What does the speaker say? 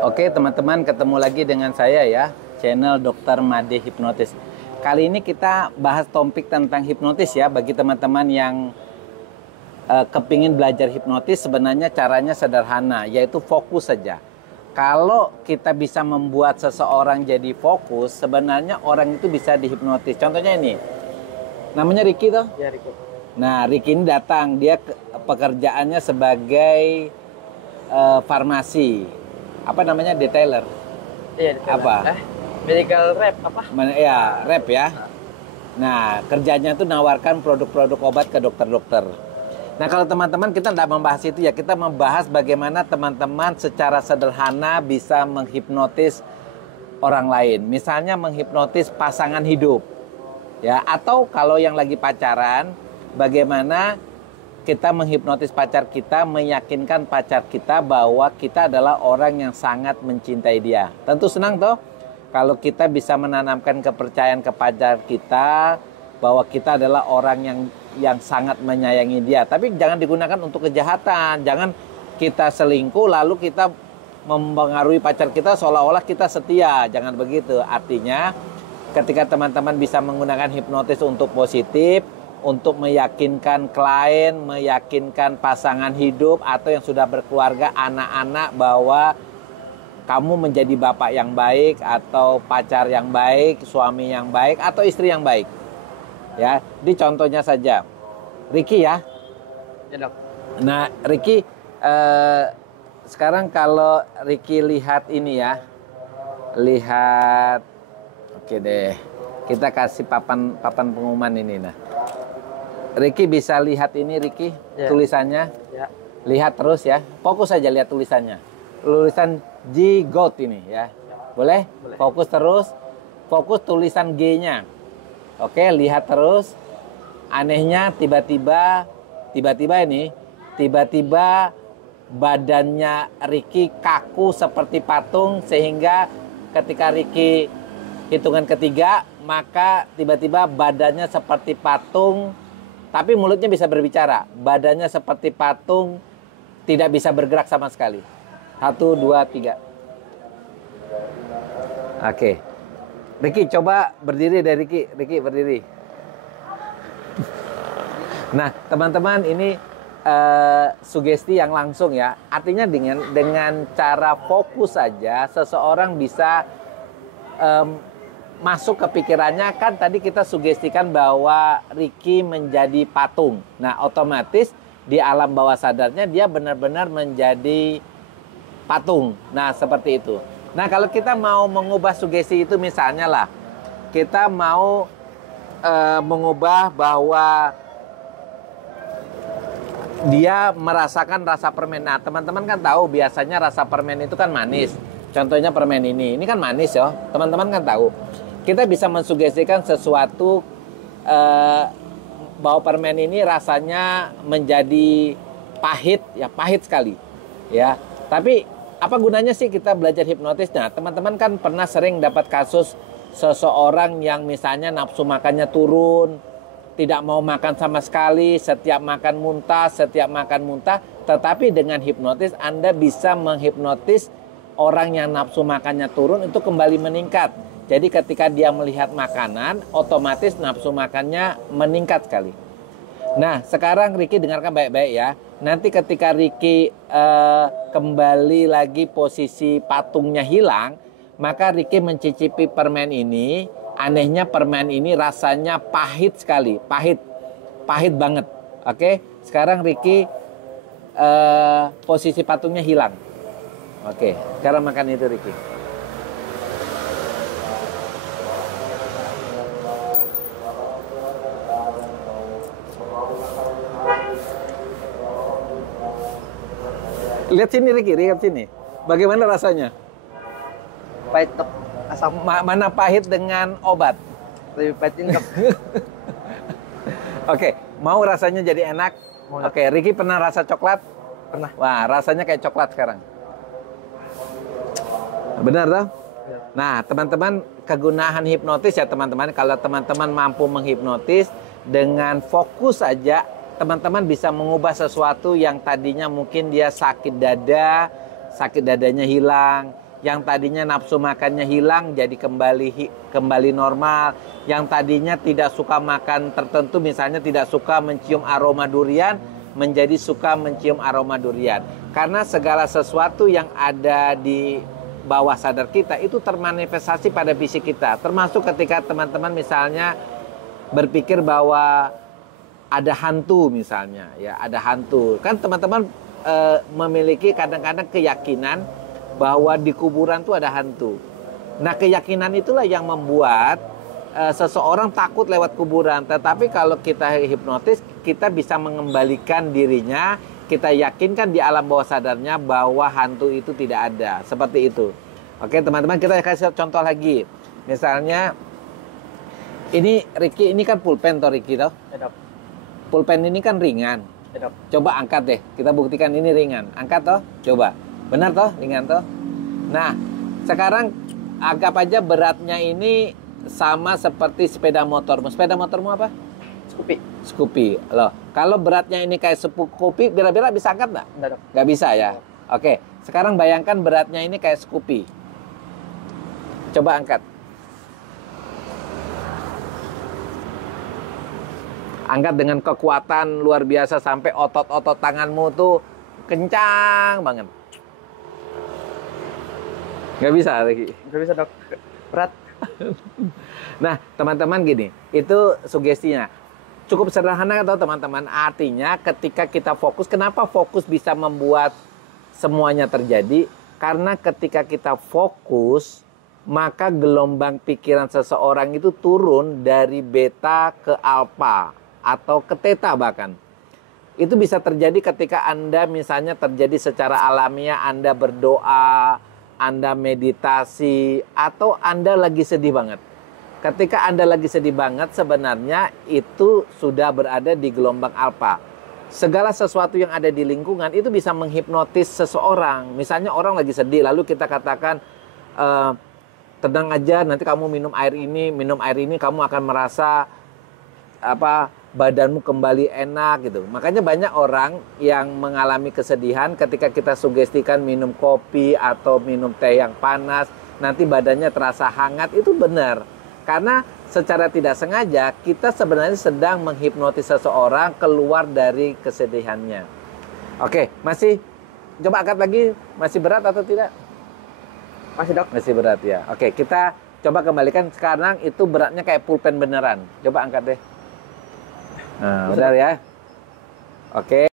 Oke teman-teman, ketemu lagi dengan saya ya, channel Dr. Made Hipnotis. Kali ini kita bahas topik tentang hipnotis ya. Bagi teman-teman yang kepingin belajar hipnotis, sebenarnya caranya sederhana, yaitu fokus saja. Kalau kita bisa membuat seseorang jadi fokus, sebenarnya orang itu bisa dihipnotis. Contohnya ini, namanya Ricky toh? Ya, Ricky. Nah, Ricky ini datang, dia pekerjaannya sebagai farmasi. Apa namanya, detailer? Iya, detailer. Apa? Medical rep apa? Ya, rep ya. Nah, kerjanya itu nawarkan produk-produk obat ke dokter-dokter. Nah, kalau teman-teman kita tidak membahas itu ya, kita membahas bagaimana teman-teman secara sederhana bisa menghipnotis orang lain. Misalnya menghipnotis pasangan hidup. Ya, atau kalau yang lagi pacaran, bagaimana kita menghipnotis pacar kita, meyakinkan pacar kita bahwa kita adalah orang yang sangat mencintai dia. Tentu senang toh kalau kita bisa menanamkan kepercayaan ke pacar kita bahwa kita adalah orang yang sangat menyayangi dia. Tapi jangan digunakan untuk kejahatan. Jangan kita selingkuh lalu kita mempengaruhi pacar kita seolah-olah kita setia. Jangan begitu. Artinya ketika teman-teman bisa menggunakan hipnotis untuk positif, untuk meyakinkan klien, meyakinkan pasangan hidup atau yang sudah berkeluarga, anak-anak, bahwa kamu menjadi bapak yang baik atau pacar yang baik, suami yang baik atau istri yang baik. Ya, di contohnya saja Ricky ya. Ya, Dok. Nah, Ricky sekarang kalau Ricky lihat ini ya. Lihat. Oke deh. Kita kasih papan pengumuman ini nah. Ricky bisa lihat ini, Ricky, ya. Tulisannya. Ya. Lihat terus ya. Fokus saja lihat tulisannya. Tulisan G Goat ini ya. Boleh? Boleh. Fokus terus. Fokus tulisan G-nya. Oke, lihat terus. Anehnya tiba-tiba badannya Ricky kaku seperti patung, sehingga ketika Ricky hitungan ketiga, maka tiba-tiba badannya seperti patung, tapi mulutnya bisa berbicara. Badannya seperti patung, tidak bisa bergerak sama sekali. 1, 2, 3. Oke. Ricky, coba berdiri deh, Ricky berdiri. Nah, teman-teman, ini sugesti yang langsung ya. Artinya dengan cara fokus saja, seseorang bisa masuk ke pikirannya. Kan tadi kita sugestikan bahwa Ricky menjadi patung. Nah, otomatis di alam bawah sadarnya dia benar-benar menjadi patung. Nah, seperti itu. Nah, kalau kita mau mengubah sugesti itu, misalnya lah, kita mau mengubah bahwa dia merasakan rasa permen. Nah, teman-teman kan tahu biasanya rasa permen itu kan manis. Contohnya permen ini kan manis ya. Teman-teman kan tahu. Kita bisa mensugestikan sesuatu bahwa permen ini rasanya menjadi pahit, ya pahit sekali, ya. Tapi apa gunanya sih kita belajar hipnotis? Nah, teman-teman kan pernah sering dapat kasus seseorang yang misalnya nafsu makannya turun, tidak mau makan sama sekali, setiap makan muntah, tetapi dengan hipnotis Anda bisa menghipnotis orang yang nafsu makannya turun itu kembali meningkat. Jadi ketika dia melihat makanan, otomatis nafsu makannya meningkat sekali. Nah, sekarang Ricky dengarkan baik-baik ya. Nanti ketika Ricky kembali lagi posisi patungnya hilang, maka Ricky mencicipi permen ini. Anehnya permen ini rasanya pahit sekali, pahit banget. Oke, sekarang Ricky posisi patungnya hilang. Oke, sekarang makan itu Ricky. Lihat sini Ricky, lihat sini. Bagaimana rasanya? Pahit, Dok. Asam. Mana pahit dengan obat? Lebih pahit ini, Dok. Oke, mau rasanya jadi enak? Oke, Ricky pernah rasa coklat? Pernah. Wah, rasanya kayak coklat sekarang. Benar toh? Ya. Nah, teman-teman, kegunaan hipnotis ya teman-teman. Kalau teman-teman mampu menghipnotis dengan fokus saja, teman-teman bisa mengubah sesuatu yang tadinya mungkin dia sakit dada, sakit dadanya hilang. Yang tadinya nafsu makannya hilang jadi kembali normal. Yang tadinya tidak suka makan tertentu, misalnya tidak suka mencium aroma durian, menjadi suka mencium aroma durian. Karena segala sesuatu yang ada di bawah sadar kita itu termanifestasi pada fisik kita. Termasuk ketika teman-teman misalnya berpikir bahwa ada hantu misalnya, ya ada hantu. Kan teman-teman memiliki kadang-kadang keyakinan bahwa di kuburan tuh ada hantu. Nah, keyakinan itulah yang membuat seseorang takut lewat kuburan. Tetapi kalau kita hipnotis, kita bisa mengembalikan dirinya, kita yakinkan di alam bawah sadarnya bahwa hantu itu tidak ada. Seperti itu. Oke, teman-teman, kita kasih contoh lagi. Misalnya, ini Ricky, ini kan pulpen toh Ricky toh? Ya, Dok. Pulpen ini kan ringan. Ya, Dok. Coba angkat deh, kita buktikan ini ringan. Angkat toh, coba. Benar toh, ringan toh? Nah, sekarang anggap aja beratnya ini sama seperti sepeda motor. Sepeda motormu apa? Scoopy. Scoopy. Loh, kalau beratnya ini kayak Scoopy, kira-kira bisa angkat nggak? Nggak, Dok. Nggak bisa ya? Oke, sekarang bayangkan beratnya ini kayak Scoopy. Coba angkat. Angkat dengan kekuatan luar biasa sampai otot-otot tanganmu tuh kencang banget. Nggak bisa, Ricky. Nggak bisa, Dok. Berat. Nah, teman-teman gini, itu sugestinya. Cukup sederhana atau teman-teman? Artinya ketika kita fokus, kenapa fokus bisa membuat semuanya terjadi? Karena ketika kita fokus, maka gelombang pikiran seseorang itu turun dari beta ke alfa atau ke theta bahkan. Itu bisa terjadi ketika Anda misalnya terjadi secara alamiah, Anda berdoa, Anda meditasi, atau Anda lagi sedih banget. Ketika Anda lagi sedih banget, sebenarnya itu sudah berada di gelombang alfa. Segala sesuatu yang ada di lingkungan itu bisa menghipnotis seseorang. Misalnya orang lagi sedih, lalu kita katakan, tenang aja, nanti kamu minum air ini kamu akan merasa badanmu kembali enak gitu. Makanya banyak orang yang mengalami kesedihan ketika kita sugestikan minum kopi atau minum teh yang panas, nanti badannya terasa hangat. Itu benar. Karena secara tidak sengaja kita sebenarnya sedang menghipnotis seseorang keluar dari kesedihannya. Oke, masih coba angkat lagi, masih berat atau tidak? Masih, Dok. Masih berat ya. Oke, kita coba kembalikan sekarang itu beratnya kayak pulpen beneran. Coba angkat deh. Nah, udah ya. Oke.